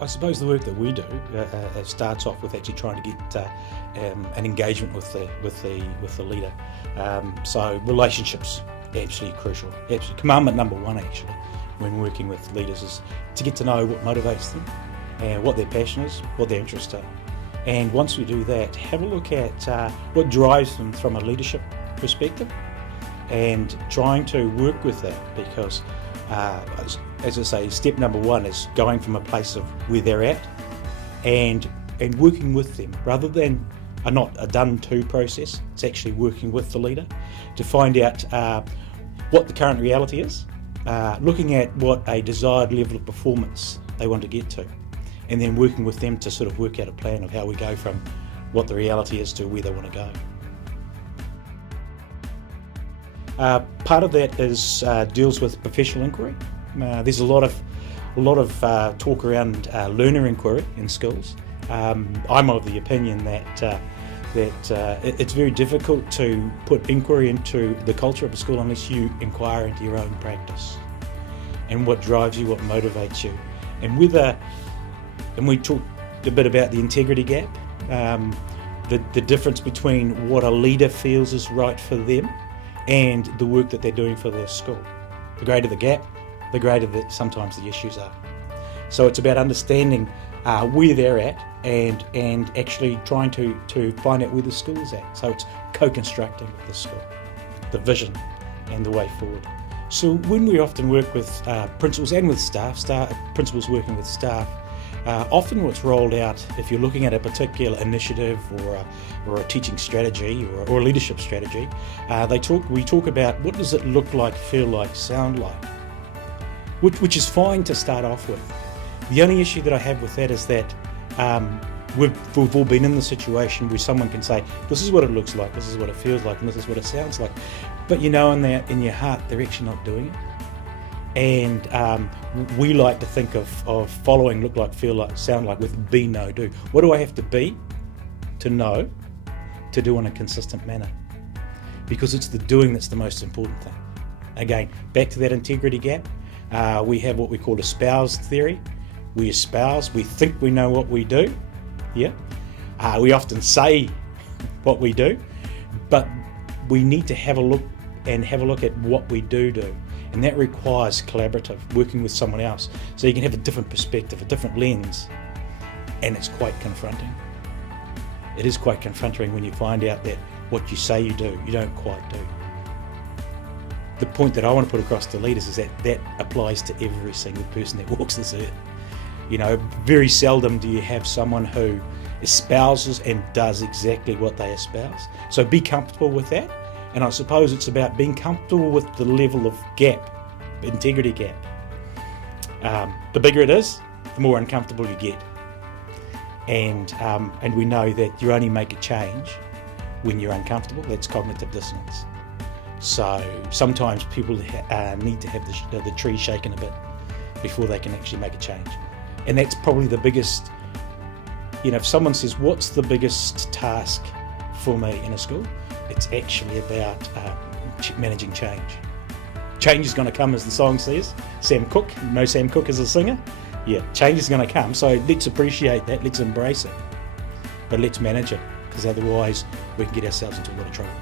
I suppose the work that we do starts off with actually trying to get an engagement with the leader. So relationships, absolutely crucial. Absolutely. Commandment number one, actually, when working with leaders, is to get to know what motivates them, and what their passion is, what their interests are. And once we do that, have a look at what drives them from a leadership perspective, and trying to work with that, because as I say, step number one is going from a place of where they're at and working with them, rather than not a done-to process. It's actually working with the leader to find out what the current reality is, looking at what a desired level of performance they want to get to, and then working with them to sort of work out a plan of how we go from what the reality is to where they want to go. Part of that is deals with professional inquiry. There's a lot of talk around learner inquiry in schools. I'm of the opinion that it's very difficult to put inquiry into the culture of a school unless you inquire into your own practice and what drives you, what motivates you, and we talked a bit about the integrity gap, the difference between what a leader feels is right for them and the work that they're doing for their school. The greater the gap, the greater sometimes the issues are. So it's about understanding where they're at and actually trying to find out where the school is at. So it's co-constructing with the school, the vision and the way forward. So when we often work with principals and with principals working with staff, often what's rolled out, if you're looking at a particular initiative or a teaching strategy or a leadership strategy, we talk about what does it look like, feel like, sound like, which is fine to start off with. The only issue that I have with that is that we've all been in the situation where someone can say, this is what it looks like, this is what it feels like, and this is what it sounds like, but you know in your heart they're actually not doing it. And we like to think of following look like, feel like, sound like with be, know, do. What do I have to be to know to do in a consistent manner? Because it's the doing that's the most important thing. Again, back to that integrity gap, we have what we call espoused theory. We espouse, we think we know what we do. Yeah, we often say what we do, but we need to have a look at what we do. And that requires collaborative, working with someone else, so you can have a different perspective, a different lens, and it's quite confronting. It is quite confronting when you find out that what you say you do, you don't quite do. The point that I want to put across to leaders is that applies to every single person that walks this earth. You know, very seldom do you have someone who espouses and does exactly what they espouse. So be comfortable with that. And I suppose it's about being comfortable with the level of gap, integrity gap. The bigger it is, the more uncomfortable you get. And we know that you only make a change when you're uncomfortable. That's cognitive dissonance. So sometimes people need to have the tree shaken a bit before they can actually make a change. And that's probably the biggest, if someone says, what's the biggest task for me in a school? It's actually about managing change. Change is going to come, as the song says. Sam Cooke, you know Sam Cooke as a singer? Yeah, change is going to come. So let's appreciate that, let's embrace it. But let's manage it, because otherwise we can get ourselves into a lot of trouble.